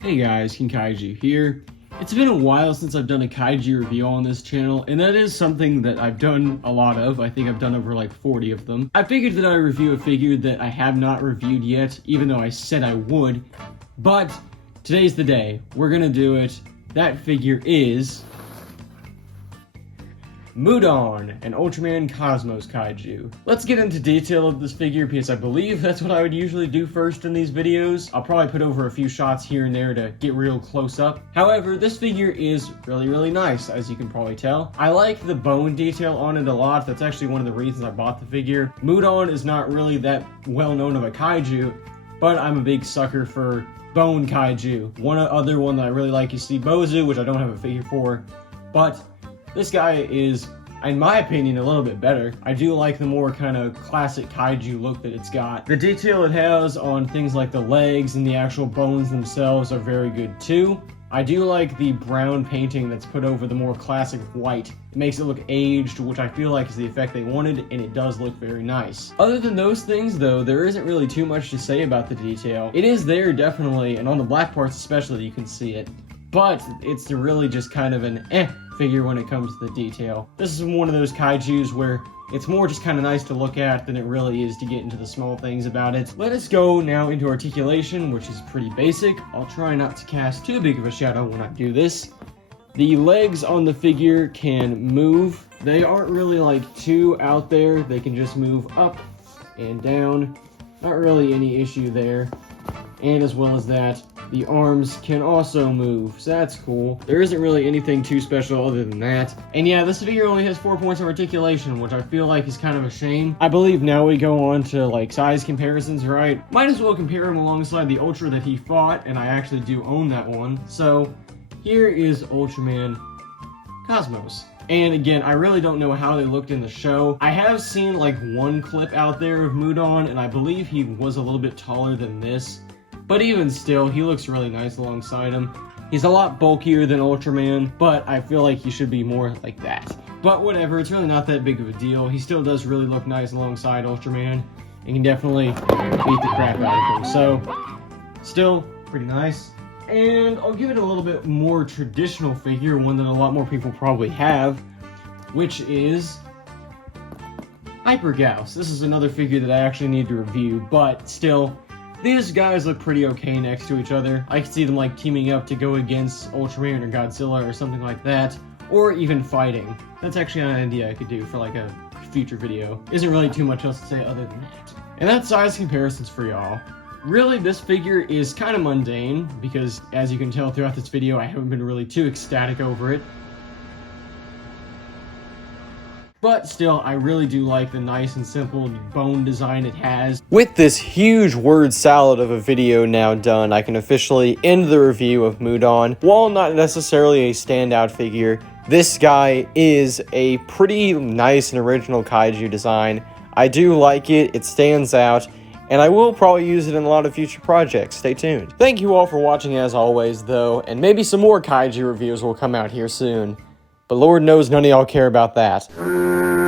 Hey guys, Kaiju here. It's been a while since I've done a Kaiju review on this channel, and that is something that I've done a lot of. I think I've done over like 40 of them. I figured that I would review a figure that I have not reviewed yet, even though I said I would. But today's the day. We're gonna do it. That figure is Mudon, an Ultraman Cosmos Kaiju. Let's get into detail of this figure because I believe that's what I would usually do first in these videos. I'll probably put over a few shots here and there to get real close up. However, this figure is really nice, as you can probably tell. I like the bone detail on it a lot. That's actually one of the reasons I bought the figure. Mudon is not really that well known of a Kaiju, but I'm a big sucker for bone Kaiju. One other one that I really like is Bozu, which I don't have a figure for, but this guy is, in my opinion, a little bit better. I do like the more kind of classic Kaiju look that it's got. The detail it has on things like the legs and the actual bones themselves are very good too. I do like the brown painting that's put over the more classic white. It makes it look aged, which I feel like is the effect they wanted, and it does look very nice. Other than those things though, there isn't really too much to say about the detail. It is there definitely, and on the black parts especially you can see it. But it's really just kind of an figure when it comes to the detail. This is one of those Kaijus where it's more just kind of nice to look at than it really is to get into the small things about it. Let us go now into articulation, which is pretty basic. I'll try not to cast too big of a shadow when I do this. The legs on the figure can move. They aren't really like too out there. They can just move up and down. Not really any issue there. And as well as that, the arms can also move, so that's cool. There isn't really anything too special other than that. And yeah, this figure only has 4 points of articulation, which I feel like is kind of a shame. I believe now we go on to like size comparisons, right? Might as well compare him alongside the Ultra that he fought, and I actually do own that one. So here is Ultraman Cosmos. And again, I really don't know how they looked in the show. I have seen like one clip out there of Mudon, and I believe he was a little bit taller than this. But even still, he looks really nice alongside him. He's a lot bulkier than Ultraman, but I feel like he should be more like that. But whatever, it's really not that big of a deal. He still does really look nice alongside Ultraman, and can definitely beat the crap out of him. So, still pretty nice. And I'll give it a little bit more traditional figure, one that a lot more people probably have, which is Hyper Gauss. This is another figure that I actually need to review, but still, these guys look pretty okay next to each other. I could see them like teaming up to go against Ultraman or Godzilla or something like that, or even fighting. That's actually an idea I could do for like a future video. Isn't really too much else to say other than that. And that's size comparisons for y'all. Really, this figure is kind of mundane because, as you can tell throughout this video, I haven't been really too ecstatic over it. But still, I really do like the nice and simple bone design it has. With this huge word salad of a video now done, I can officially end the review of Mudon. While not necessarily a standout figure, this guy is a pretty nice and original Kaiju design. I do like it, it stands out, and I will probably use it in a lot of future projects. Stay tuned. Thank you all for watching as always, though, and maybe some more Kaiju reviews will come out here soon. But Lord knows none of y'all care about that.